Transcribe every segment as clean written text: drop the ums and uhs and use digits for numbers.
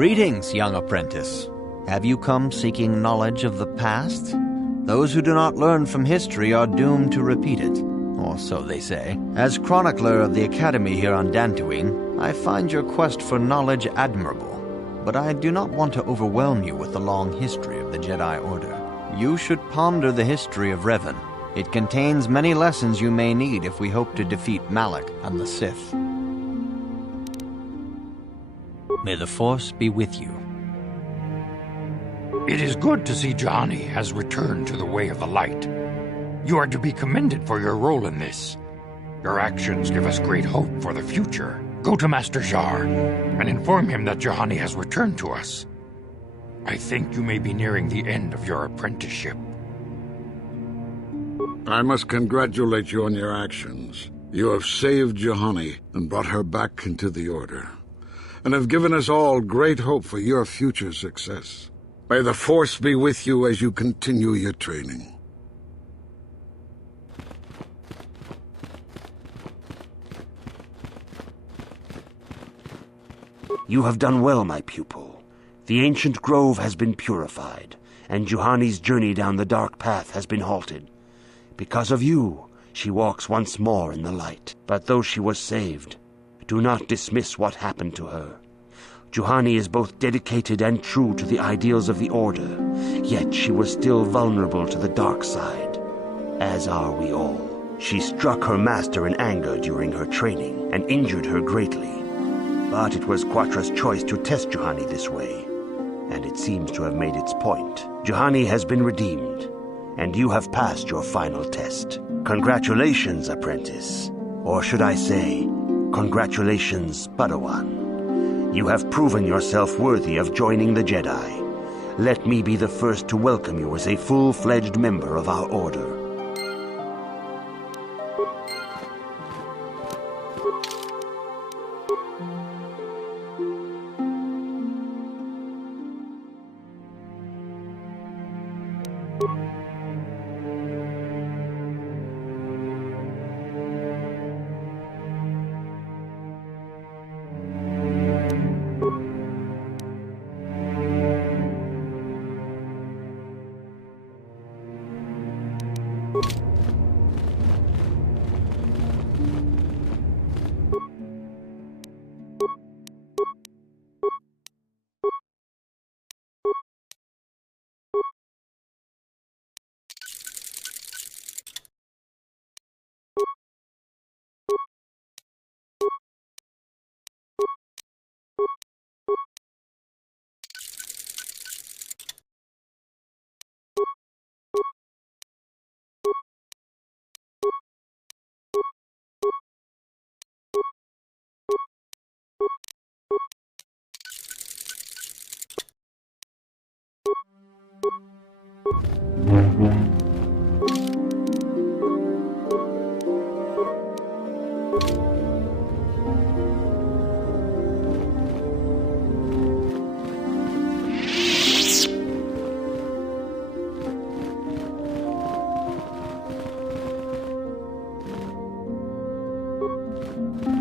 Greetings, young apprentice. Have you come seeking knowledge of the past? Those who do not learn from history are doomed to repeat it, or so they say. As chronicler of the Academy here on Dantooine, I find your quest for knowledge admirable, but I do not want to overwhelm you with the long history of the Jedi Order. You should ponder the history of Revan. It contains many lessons you may need if we hope to defeat Malak and the Sith. May the Force be with you. It is good to see Juhani has returned to the way of the light. You are to be commended for your role in this. Your actions give us great hope for the future. Go to Master Jar and inform him that Juhani has returned to us. I think you may be nearing the end of your apprenticeship. I must congratulate you on your actions. You have saved Juhani and brought her back into the Order, and have given us all great hope for your future success. May the Force be with you as you continue your training. You have done well, my pupil. The ancient grove has been purified, and Juhani's journey down the dark path has been halted. Because of you, she walks once more in the light. But though she was saved, do not dismiss what happened to her. Juhani is both dedicated and true to the ideals of the Order, yet she was still vulnerable to the dark side, as are we all. She struck her master in anger during her training and injured her greatly. But it was Quatra's choice to test Juhani this way, and it seems to have made its point. Juhani has been redeemed, and you have passed your final test. Congratulations, Apprentice. Or should I say, congratulations, Padawan. You have proven yourself worthy of joining the Jedi. Let me be the first to welcome you as a full-fledged member of our Order.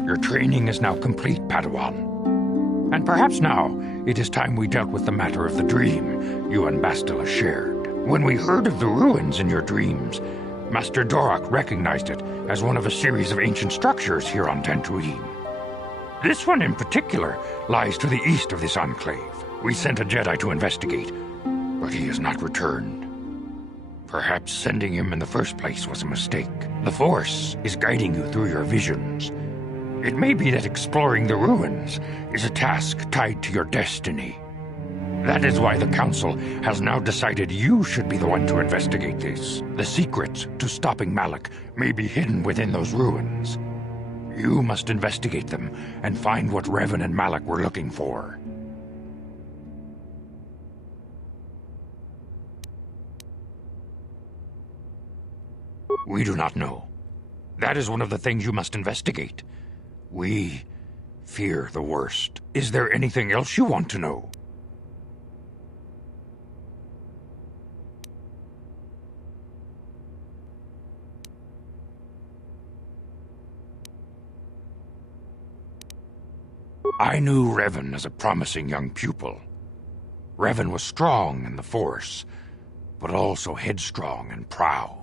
Your training is now complete, Padawan. And perhaps now it is time we dealt with the matter of the dream you and Bastila shared. When we heard of the ruins in your dreams, Master Dorak recognized it as one of a series of ancient structures here on Dantooine. This one in particular lies to the east of this enclave. We sent a Jedi to investigate, but he has not returned. Perhaps sending him in the first place was a mistake. The Force is guiding you through your visions. It may be that exploring the ruins is a task tied to your destiny. That is why the Council has now decided you should be the one to investigate this. The secrets to stopping Malak may be hidden within those ruins. You must investigate them and find what Revan and Malak were looking for. We do not know. That is one of the things you must investigate. We fear the worst. Is there anything else you want to know? I knew Revan as a promising young pupil. Revan was strong in the Force, but also headstrong and proud.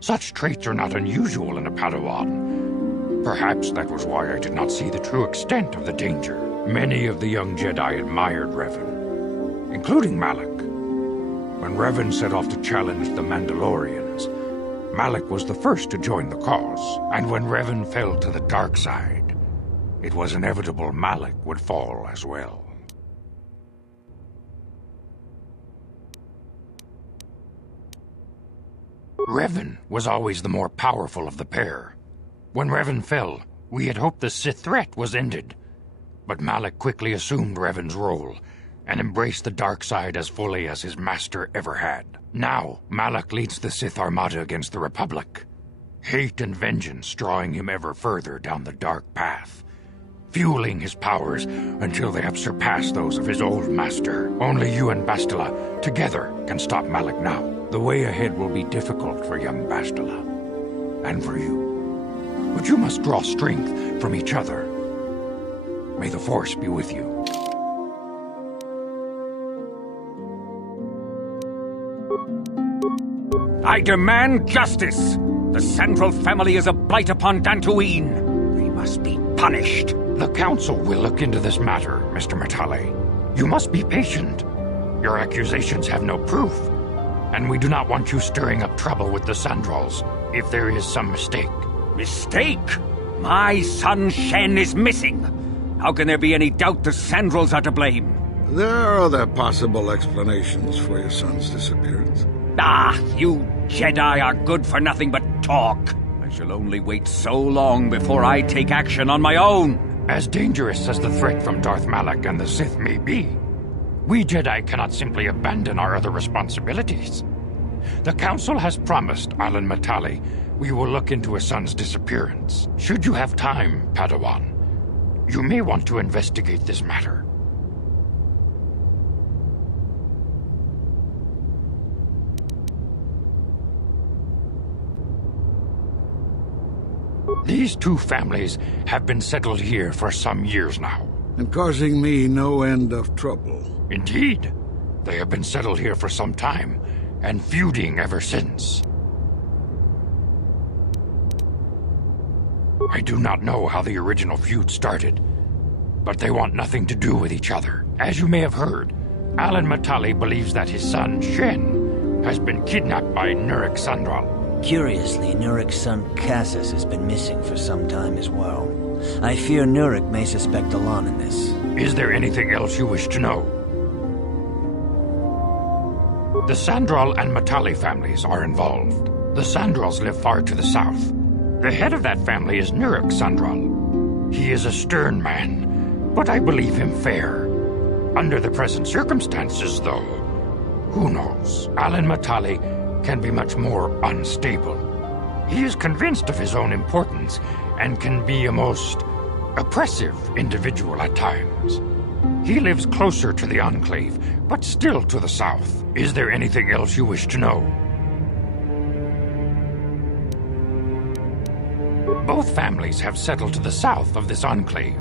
Such traits are not unusual in a Padawan. Perhaps that was why I did not see the true extent of the danger. Many of the young Jedi admired Revan, including Malak. When Revan set off to challenge the Mandalorians, Malak was the first to join the cause. And when Revan fell to the dark side, it was inevitable Malak would fall as well. Revan was always the more powerful of the pair. When Revan fell, we had hoped the Sith threat was ended. But Malak quickly assumed Revan's role and embraced the dark side as fully as his master ever had. Now, Malak leads the Sith Armada against the Republic. Hate and vengeance drawing him ever further down the dark path, fueling his powers until they have surpassed those of his old master. Only you and Bastila together can stop Malak now. The way ahead will be difficult for young Bastila, and for you. But you must draw strength from each other. May the Force be with you. I demand justice! The Sandral family is a blight upon Dantooine. They must be punished. The Council will look into this matter, Mr. Matale. You must be patient. Your accusations have no proof. And we do not want you stirring up trouble with the Sandrals if there is some mistake. Mistake? My son Shen is missing. How can there be any doubt the Sandrals are to blame? There are other possible explanations for your son's disappearance. Ah, you Jedi are good for nothing but talk. I shall only wait so long before I take action on my own. As dangerous as the threat from Darth Malak and the Sith may be, we Jedi cannot simply abandon our other responsibilities. The Council has promised Alan Matale we will look into his son's disappearance. Should you have time, Padawan, you may want to investigate this matter. These two families have been settled here for some years now. And causing me no end of trouble. Indeed. They have been settled here for some time, and feuding ever since. I do not know how the original feud started, but they want nothing to do with each other. As you may have heard, Alan Matale believes that his son, Shen, has been kidnapped by Nurik Sandral. Curiously, Nurik's son Cassius has been missing for some time as well. I fear Nurik may suspect Alan in this. Is there anything else you wish to know? The Sandral and Matale families are involved. The Sandrals live far to the south. The head of that family is Nurik Sandral. He is a stern man, but I believe him fair. Under the present circumstances, though, who knows? Alan Matale can be much more unstable. He is convinced of his own importance and can be a most oppressive individual at times. He lives closer to the Enclave, but still to the south. Is there anything else you wish to know? Both families have settled to the south of this Enclave.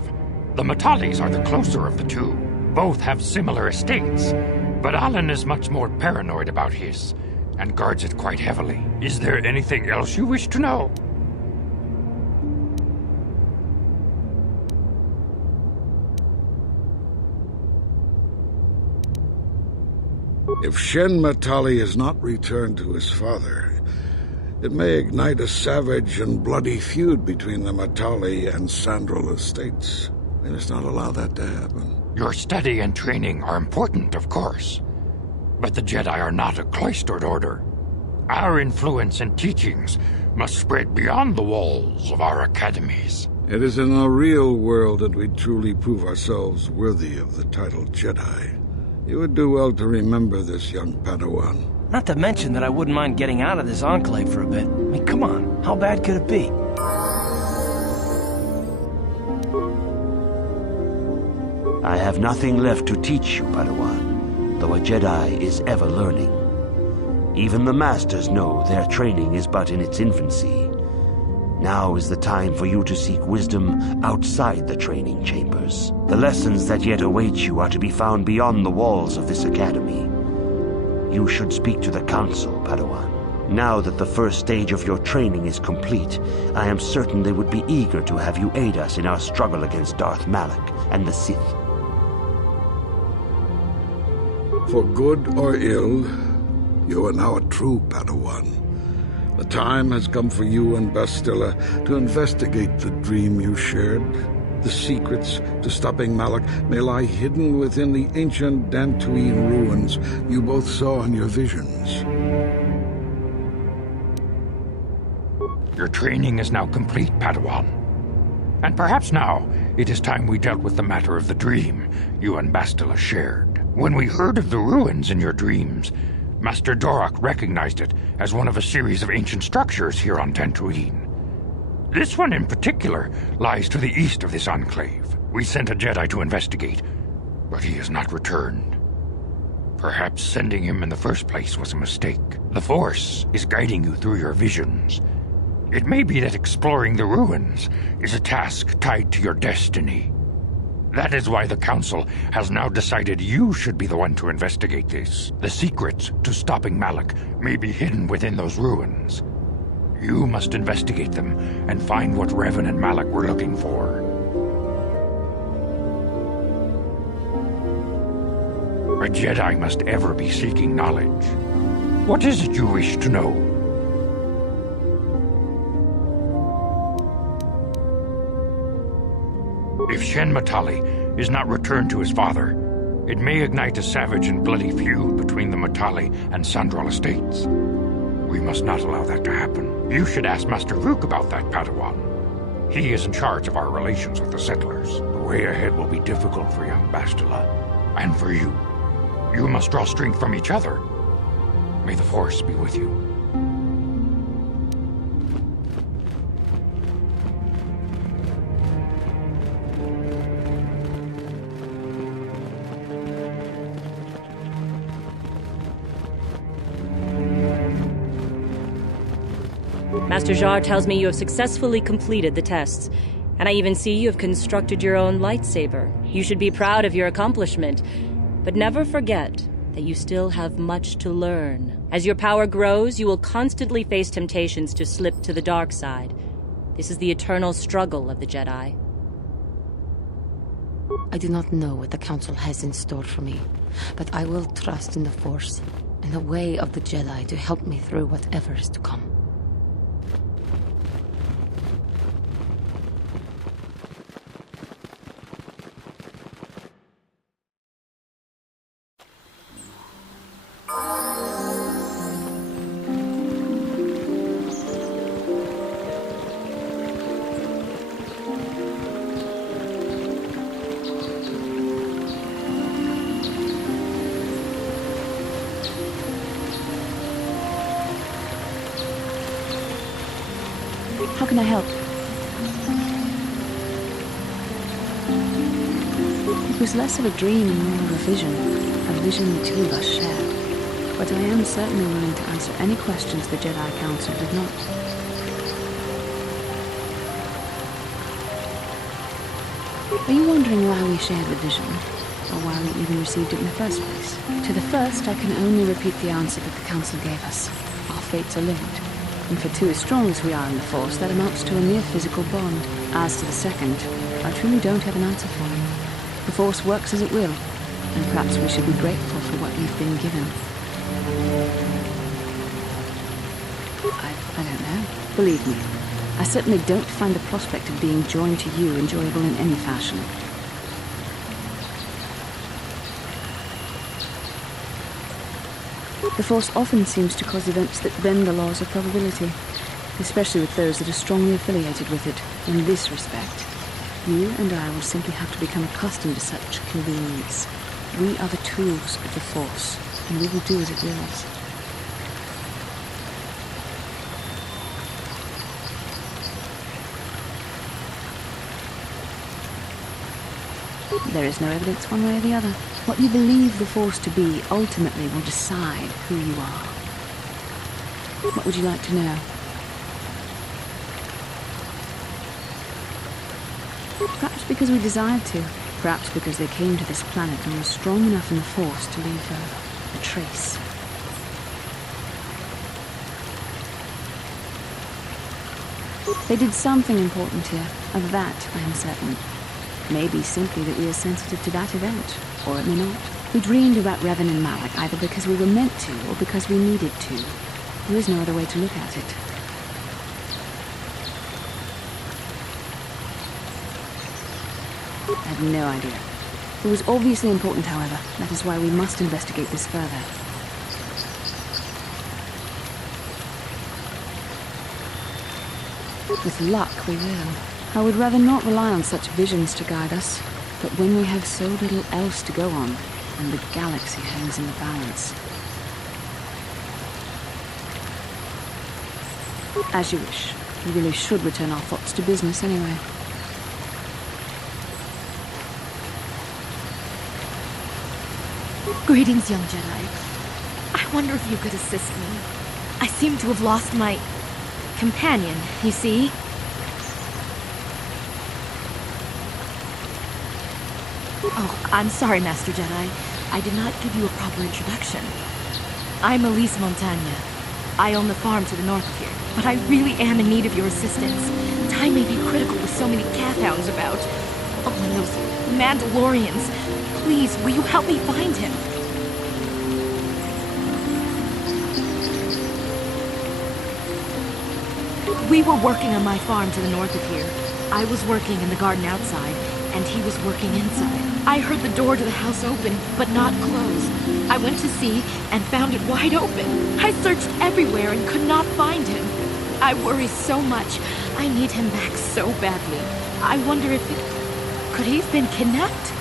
The Matales are the closer of the two. Both have similar estates, but Alan is much more paranoid about his, and guards it quite heavily. Is there anything else you wish to know? If Shen Matale is not returned to his father, it may ignite a savage and bloody feud between the Matale and Sandral estates. We must not allow that to happen. Your study and training are important, of course, but the Jedi are not a cloistered order. Our influence and teachings must spread beyond the walls of our academies. It is in the real world that we truly prove ourselves worthy of the title Jedi. You would do well to remember this, young Padawan. Not to mention that I wouldn't mind getting out of this Enclave for a bit. I mean, come on, how bad could it be? I have nothing left to teach you, Padawan, though a Jedi is ever learning. Even the Masters know their training is but in its infancy. Now is the time for you to seek wisdom outside the training chambers. The lessons that yet await you are to be found beyond the walls of this academy. You should speak to the Council, Padawan. Now that the first stage of your training is complete, I am certain they would be eager to have you aid us in our struggle against Darth Malak and the Sith. For good or ill, you are now a true Padawan. The time has come for you and Bastila to investigate the dream you shared. The secrets to stopping Malak may lie hidden within the ancient Dantooine ruins you both saw in your visions. Your training is now complete, Padawan. And perhaps now it is time we dealt with the matter of the dream you and Bastila shared. When we heard of the ruins in your dreams, Master Dorak recognized it as one of a series of ancient structures here on Dantooine. This one in particular lies to the east of this enclave. We sent a Jedi to investigate, but he has not returned. Perhaps sending him in the first place was a mistake. The Force is guiding you through your visions. It may be that exploring the ruins is a task tied to your destiny. That is why the Council has now decided you should be the one to investigate this. The secrets to stopping Malak may be hidden within those ruins. You must investigate them and find what Revan and Malak were looking for. A Jedi must ever be seeking knowledge. What is it you wish to know? If Shen Matali is not returned to his father, it may ignite a savage and bloody feud between the Matali and Sandral estates. We must not allow that to happen. You should ask Master Vuk about that, Padawan. He is in charge of our relations with the settlers. The way ahead will be difficult for young Bastila, and for you. You must draw strength from each other. May the Force be with you. Master Jar tells me you have successfully completed the tests, and I even see you have constructed your own lightsaber. You should be proud of your accomplishment, but never forget that you still have much to learn. As your power grows, you will constantly face temptations to slip to the dark side. This is the eternal struggle of the Jedi. I do not know what the Council has in store for me, but I will trust in the Force and the way of the Jedi to help me through whatever is to come. How can I help? It was less of a dream and more of a vision the two of us shared. But I am certainly willing to answer any questions the Jedi Council did not. Are you wondering why we shared the vision? Or why we even received it in the first place? To the first, I can only repeat the answer that the Council gave us. Our fates are linked. And for two as strong as we are in the Force, that amounts to a near physical bond. As to the second, I truly don't have an answer for you. The Force works as it will, and perhaps we should be grateful for what you've been given. I don't know. Believe me, I certainly don't find the prospect of being joined to you enjoyable in any fashion. The Force often seems to cause events that bend the laws of probability, especially with those that are strongly affiliated with it. In this respect, you and I will simply have to become accustomed to such convenience. We are the tools of the Force, and we will do as it wills. There is no evidence one way or the other. What you believe the Force to be ultimately will decide who you are. What would you like to know? Perhaps because we desired to. Perhaps because they came to this planet and were strong enough in the Force to leave a trace. They did something important here. Of that, I am certain. Maybe simply that we are sensitive to that event, or it may not. We dreamed about Revan and Malak either because we were meant to, or because we needed to. There is no other way to look at it. I have no idea. It was obviously important, however. That is why we must investigate this further. With luck, we will. I would rather not rely on such visions to guide us. But when we have so little else to go on, and the galaxy hangs in the balance... As you wish. We really should return our thoughts to business anyway. Greetings, young Jedi. I wonder if you could assist me. I seem to have lost my... companion, you see? Oh, I'm sorry, Master Jedi. I did not give you a proper introduction. I'm Elise Montagne. I own the farm to the north of here, but I really am in need of your assistance. Time may be critical with so many Cathhounds about. Oh, and those Mandalorians. Please, will you help me find him? We were working on my farm to the north of here. I was working in the garden outside, and he was working inside. I heard the door to the house open, but not close. I went to see and found it wide open. I searched everywhere and could not find him. I worry so much. I need him back so badly. I wonder if it... could he have been kidnapped?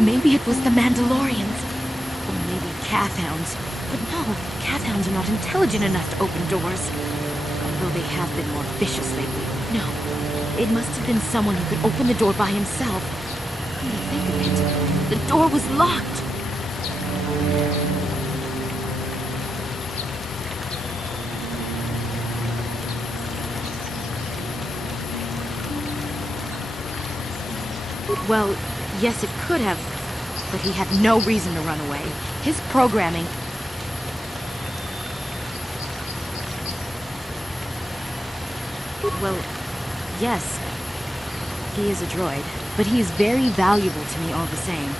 Maybe it was the Mandalorians. Or maybe Cathhounds. But no, Cathhounds are not intelligent enough to open doors. Although they have been more vicious lately. No, it must have been someone who could open the door by himself. Come to think of it, the door was locked. Well, yes, it could have, but he had no reason to run away. His programming... Well, yes, he is a droid, but he is very valuable to me all the same.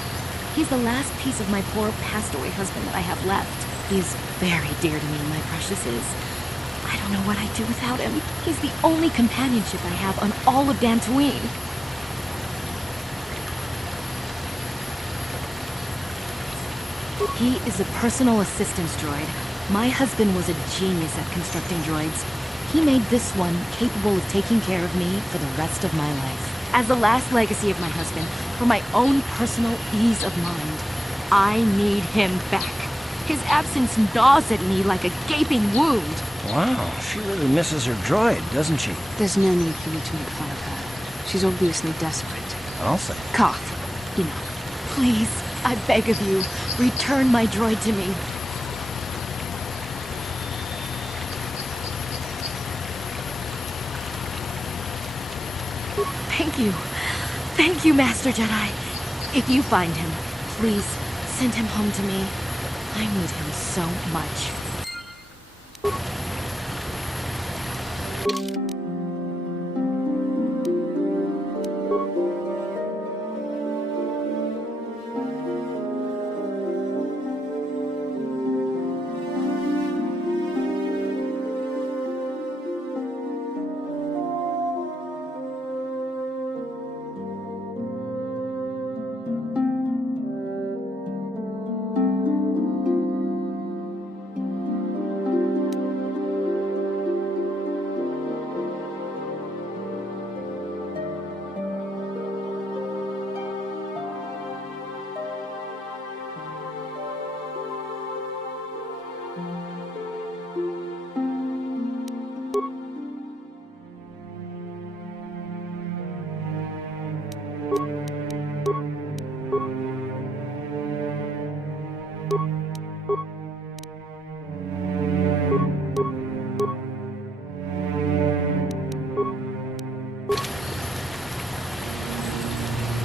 He's the last piece of my poor passed-away husband that I have left. He is very dear to me, my precious is. I don't know what I'd do without him. He's the only companionship I have on all of Dantooine. He is a personal assistance droid. My husband was a genius at constructing droids. He made this one capable of taking care of me for the rest of my life. As the last legacy of my husband, for my own personal ease of mind, I need him back. His absence gnaws at me like a gaping wound. Wow, she really misses her droid, doesn't she? There's no need for you to make fun of her. She's obviously desperate. I'll say. Koth, enough. Please, I beg of you, return my droid to me. Thank you. Thank you, Master Jedi. If you find him, please send him home to me. I need him so much.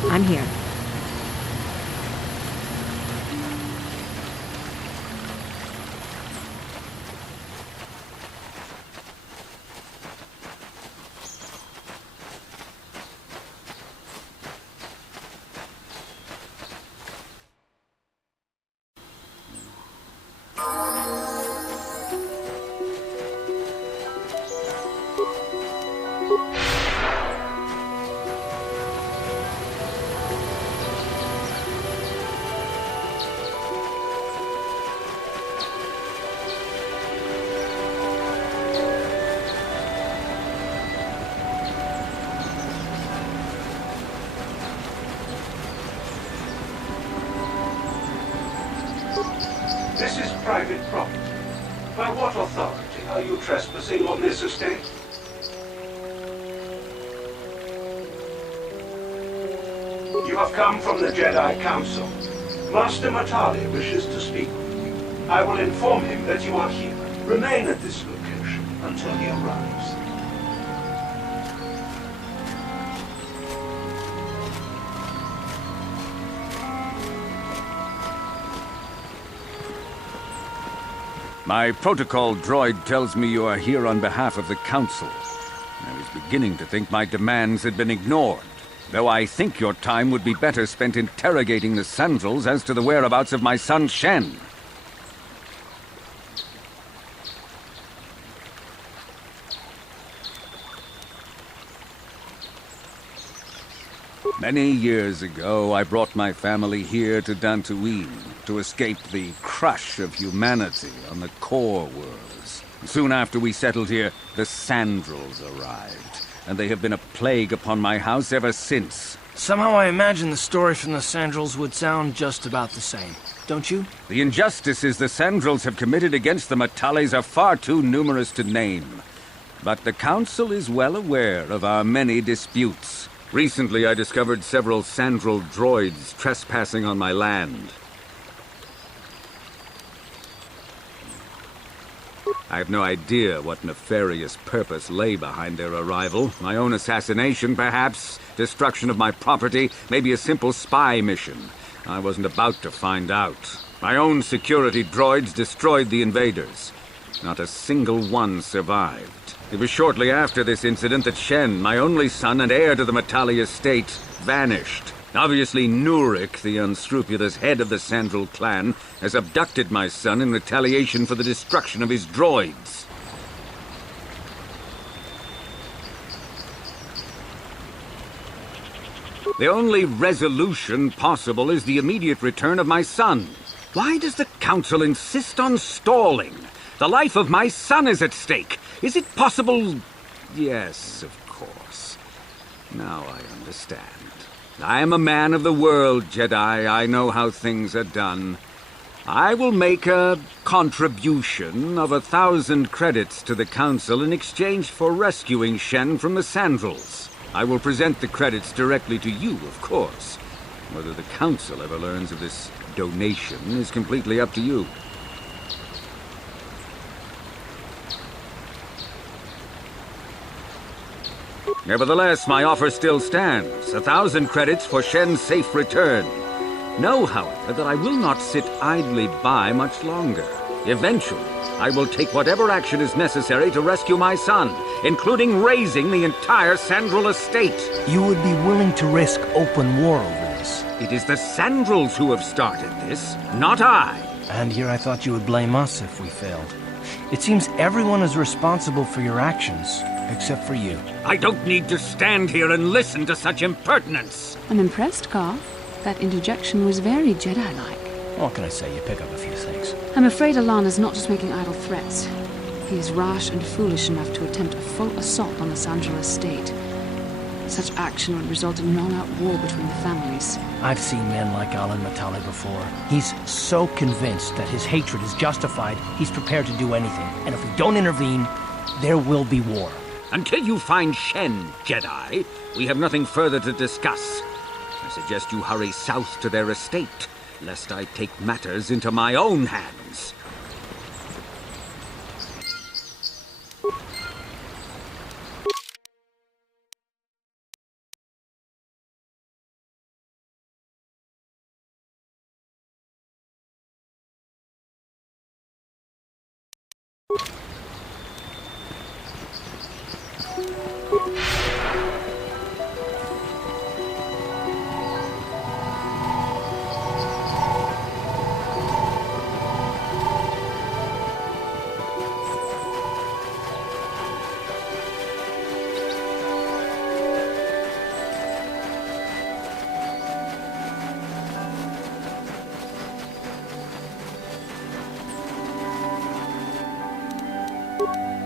I'm here. This is private property. By what authority are you trespassing on this estate? You have come from the Jedi Council. Master Matali wishes to speak with you. I will inform him that you are here. Remain at this location until he arrives. My protocol droid tells me you are here on behalf of the Council. I was beginning to think my demands had been ignored, though I think your time would be better spent interrogating the Sandals as to the whereabouts of my son Shen. Many years ago, I brought my family here to Dantooine to escape the crush of humanity on the core worlds. Soon after we settled here, the Sandals arrived, and they have been a plague upon my house ever since. Somehow I imagine the story from the Sandals would sound just about the same, don't you? The injustices the Sandals have committed against the Matales are far too numerous to name. But the Council is well aware of our many disputes. Recently, I discovered several Sandral droids trespassing on my land. I have no idea what nefarious purpose lay behind their arrival. My own assassination, perhaps. Destruction of my property. Maybe a simple spy mission. I wasn't about to find out. My own security droids destroyed the invaders. Not a single one survived. It was shortly after this incident that Shen, my only son and heir to the Matali estate, vanished. Obviously, Nurik, the unscrupulous head of the Sandral clan, has abducted my son in retaliation for the destruction of his droids. The only resolution possible is the immediate return of my son. Why does the Council insist on stalling? The life of my son is at stake. Is it possible? Yes, of course. Now I understand. I am a man of the world, Jedi. I know how things are done. I will make a contribution of 1,000 credits to the Council in exchange for rescuing Shen from the Sandals. I will present the credits directly to you, of course. Whether the Council ever learns of this donation is completely up to you. Nevertheless, my offer still stands. 1,000 credits for Shen's safe return. Know, however, that I will not sit idly by much longer. Eventually, I will take whatever action is necessary to rescue my son, including razing the entire Sandral estate. You would be willing to risk open war over this? It is the Sandrals who have started this, not I. And here I thought you would blame us if we failed. It seems everyone is responsible for your actions, except for you. I don't need to stand here and listen to such impertinence. I'm impressed, Carl. That interjection was very Jedi-like. What can I say? You pick up a few things. I'm afraid Alana's not just making idle threats. He is rash and foolish enough to attempt a full assault on the Sandral estate. Such action would result in an all-out war between the families. I've seen men like Alan Matali before. He's so convinced that his hatred is justified, he's prepared to do anything. And if we don't intervene, there will be war. Until you find Shen, Jedi, we have nothing further to discuss. I suggest you hurry south to their estate, lest I take matters into my own hands.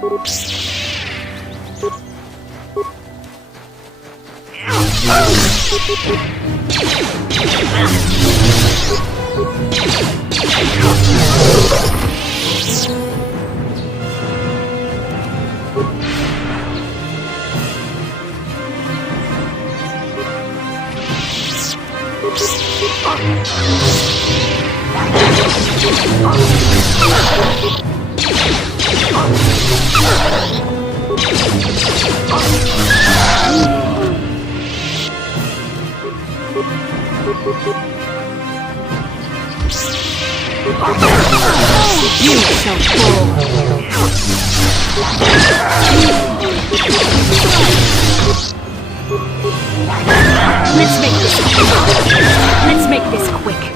You shall fall. Let's make this quick. Let's make this quick.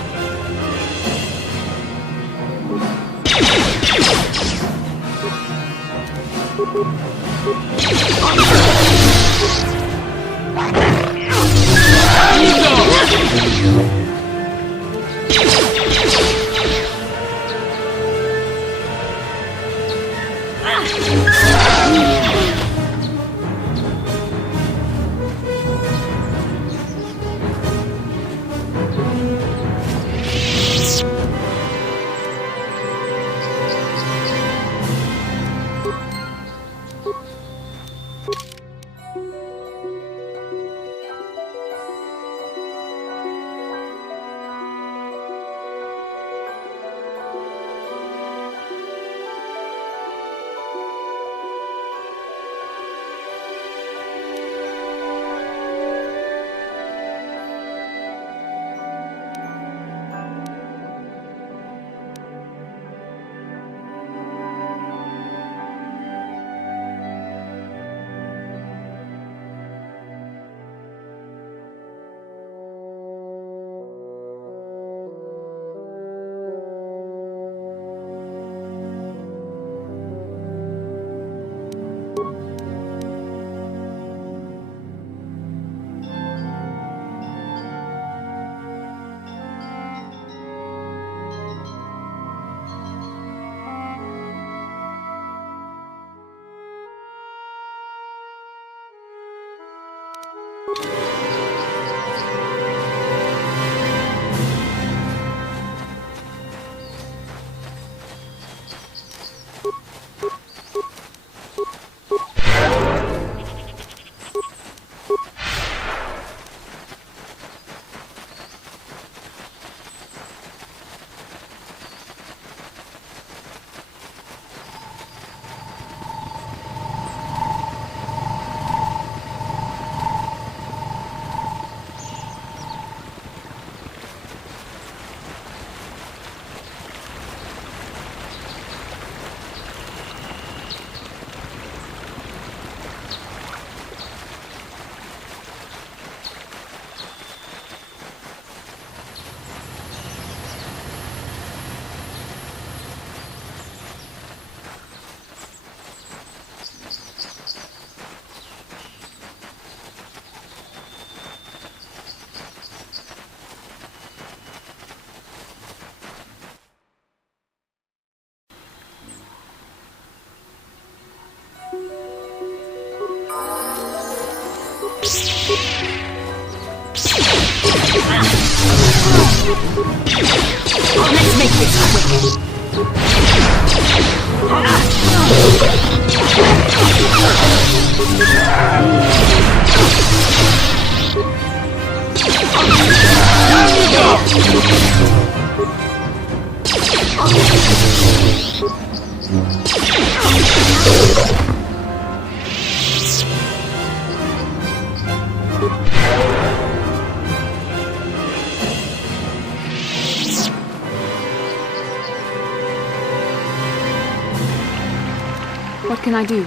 What can I do?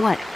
What?